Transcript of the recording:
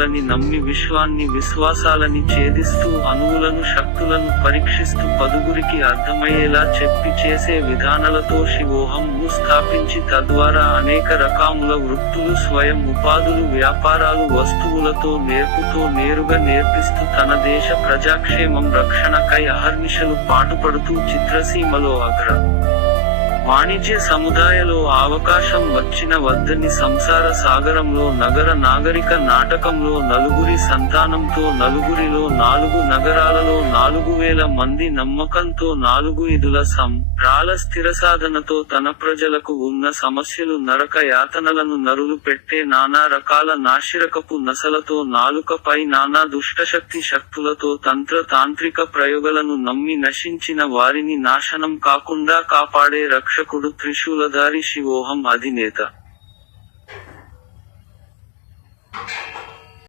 లని నమ్మి విశ్వాన్ని విశ్వాసాలని ఛేదిస్తూ అణువులను శక్తులను పరీక్షిస్తూ పదుగురికి అర్థమయ్యేలా చెప్పి చేసే విధానాలతో శివోహంను స్థాపించి తద్వారా అనేక రకాముల వృత్తులు స్వయం ఉపాధులు వ్యాపారాలు వస్తువులతో నేర్పుతో నేరుగా నేర్పిస్తూ తన దేశ ప్రజాక్షేమం రక్షణకై అహర్నిశలు పాటుపడుతూ చిత్రసీమలో అగ్ర వాణిజ్య సముదాయలో అవకాశం వచ్చిన వద్దని సంసార సాగరంలో నగర నాగరిక నాటకంలో నలుగురి సంతానంతో నలుగురిలో 4 నగరాలలో 4000 మంది నమ్మకంతో 4 ఇదుల రాల స్థిరసాధనతో తన ప్రజలకు ఉన్న సమస్యలు నరక యాతనలను నరులు పెట్టే నానా రకాల నాశిరకపు నసలతో నాలుకపై నానా దుష్టశక్తి శక్తులతో తంత్ర తాంత్రిక ప్రయోగాలను నమ్మి నశించిన వారిని నాశనం కాకుండా కాపాడే రక్షకుడు త్రిశూలధారి శివోహం అధినేత.